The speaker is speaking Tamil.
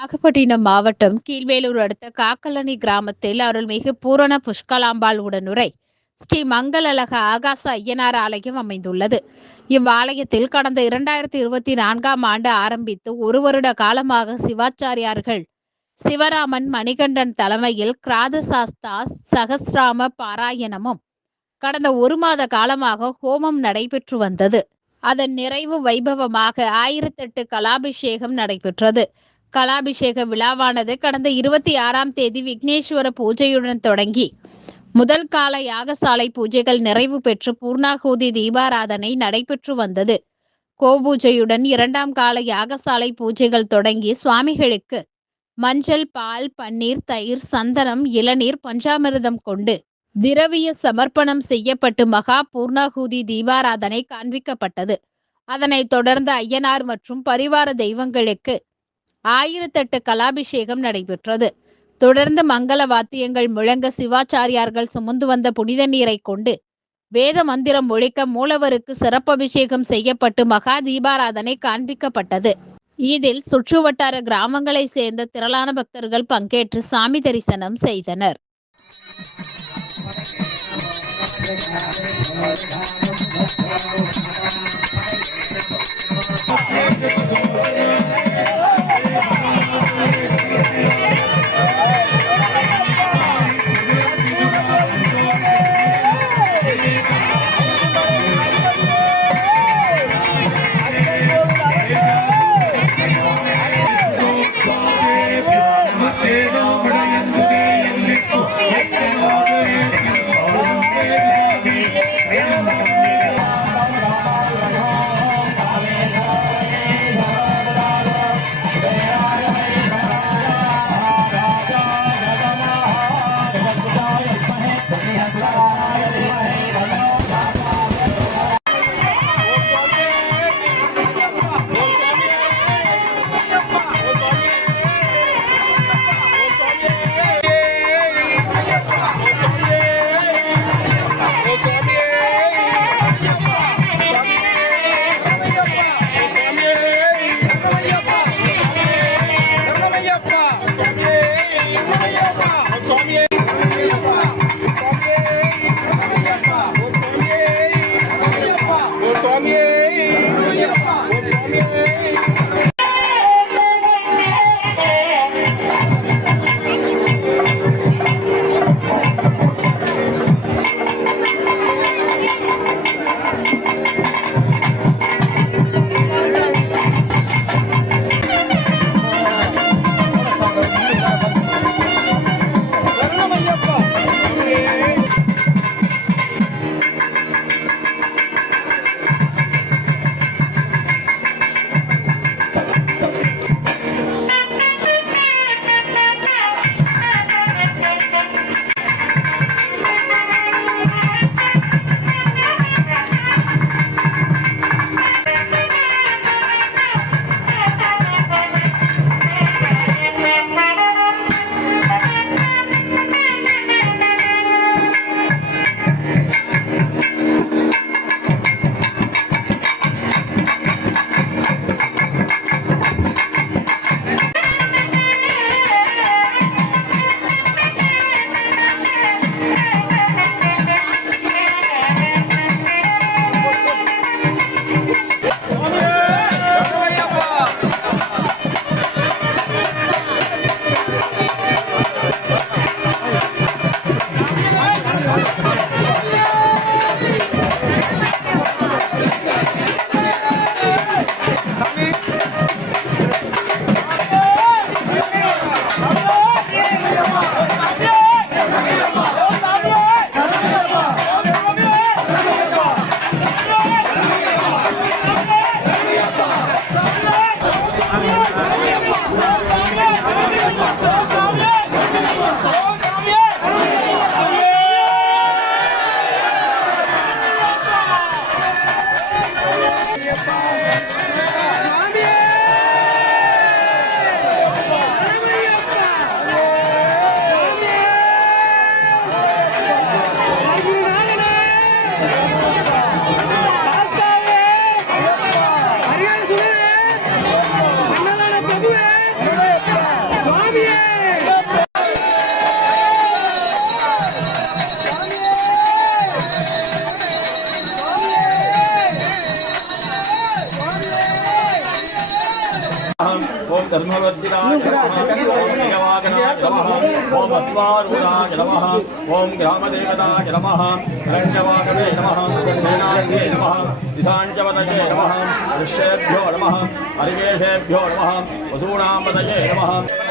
நாகப்பட்டினம் மாவட்டம் கீழ்வேலூர் அடுத்த காக்கலணி கிராமத்தில் அருள்மிகு பூரண புஷ்கலாம்பாள் உடனுரை ஸ்ரீ மங்களழக ஆகாச ஐயனார் ஆலயம் அமைந்துள்ளது. இவ்வாலயத்தில் கடந்த 2024ஆம் ஆண்டு ஆரம்பித்து ஒரு வருட காலமாக சிவாச்சாரியார்கள் சிவராமன் மணிகண்டன் தலைமையில் கிராத சாஸ்தா சகஸ்ராம பாராயணமும் கடந்த ஒரு மாத காலமாக ஹோமம் நடைபெற்று வந்தது. அதன் நிறைவு வைபவமாக 1008 கலாபிஷேகம் நடைபெற்றது. கலாபிஷேக விழாவானது கடந்த 26ஆம் தேதி விக்னேஸ்வர பூஜையுடன் தொடங்கி முதல் கால யாகசாலை பூஜைகள் நிறைவு பெற்று பூர்ணாகூதி தீபாராதனை நடைபெற்று வந்தது. கோபூஜையுடன் 2ஆம் கால யாகசாலை பூஜைகள் தொடங்கி சுவாமிகளுக்கு மஞ்சள், பால், பன்னீர், தயிர், சந்தனம், இளநீர், பஞ்சாமிர்தம் கொண்டு திரவிய சமர்ப்பணம் செய்யப்பட்டு மகா பூர்ணாகூதி தீபாராதனை காண்பிக்கப்பட்டது. அதனைத் தொடர்ந்து ஐயனார் மற்றும் பரிவார தெய்வங்களுக்கு 1008 கலாபிஷேகம் நடைபெற்றது. தொடர்ந்து மங்கள வாத்தியங்கள் முழங்க சிவாச்சாரியார்கள் சுமந்து வந்த புனித நீரை கொண்டு வேத மந்திரம் ஒழிக்க மூலவருக்கு சிறப்பபிஷேகம் செய்யப்பட்டு மகா தீபாராதனை காண்பிக்கப்பட்டது. இதில் சுற்றுவட்டார கிராமங்களை சேர்ந்த திரளான பக்தர்கள் பங்கேற்று சாமி தரிசனம் செய்தனர். धर्मवर्धिराय नमः ओम देवागणाय नमः ओम अस्वारूढाय नमः ओम ग्रामदेवताय नमः रण्यवागवे नमः वेनाग्ये नमः दिशाञ्चवदये नमः ऋष्येभ्यो नमः हरिकेशेभ्यो नमः वसूनां वदये नमः।